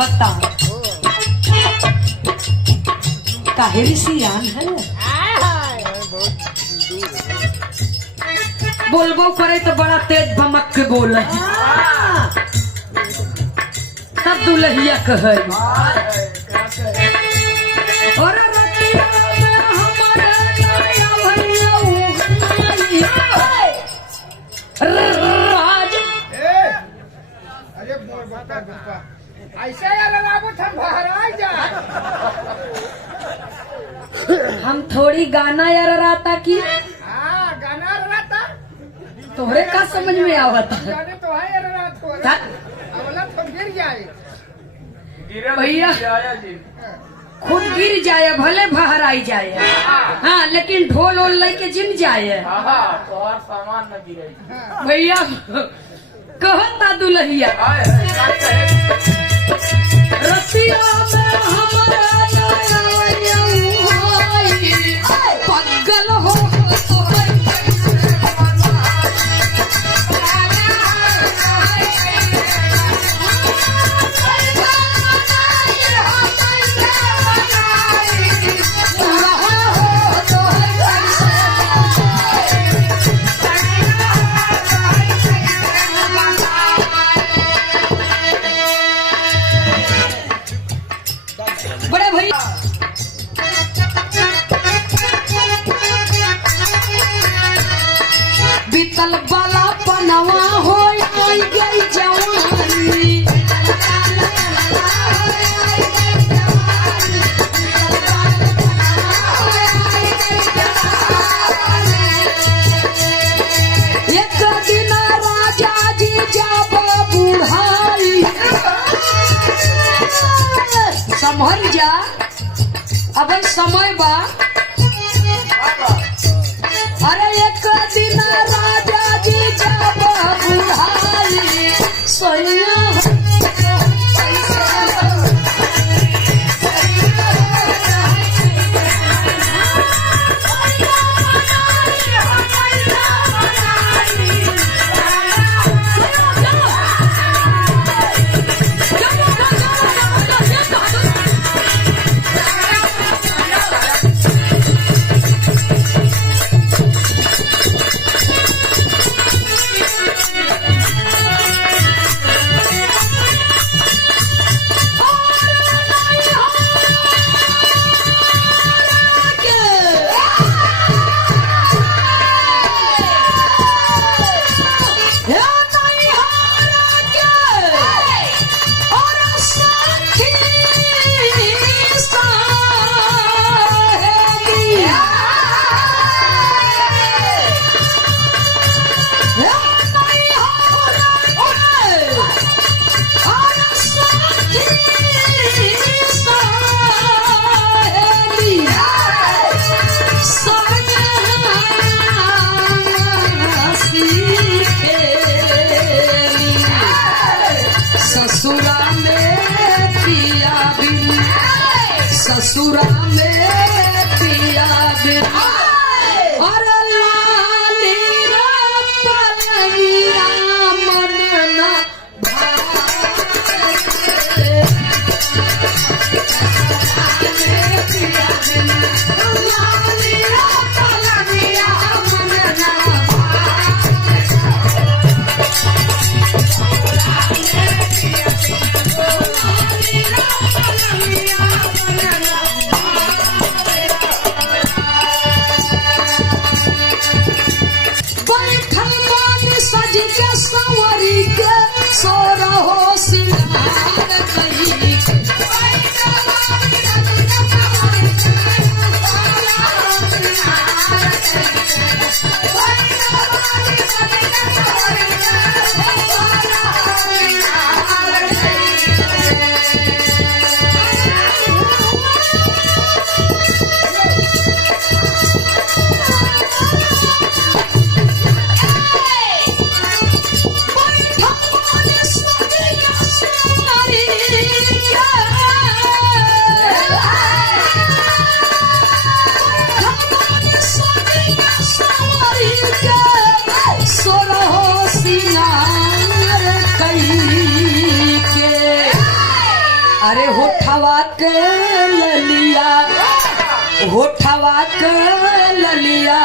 कहता काहेरी सियान है बोलबो करे तो बड़ा तेज भमक के बोले तब दुल्हिया कहे और रतिया में हमारे नया भैया राज अरे ऐसे जा हम थोड़ी गाना यार राता की गाना रहता तोहरे का समझ में आवता गाने तो है रात को अगला तो गिर जाए भैया खुद गिर जाए भले बहराई जाए हाँ लेकिन ढोल ओल लेके जिम जाए सामान न गिरे भैया कहता दुल्हिया रतिया में हमारा पगल हो बड़े भैया बीतल वाला पनवा हो गई जवानी एक दिन राजा जी जब बुढ़ाई संभल जा अब समय बा अरे एक दिन राजा जी अरे होठवा के ललिया, होठवा के ललिया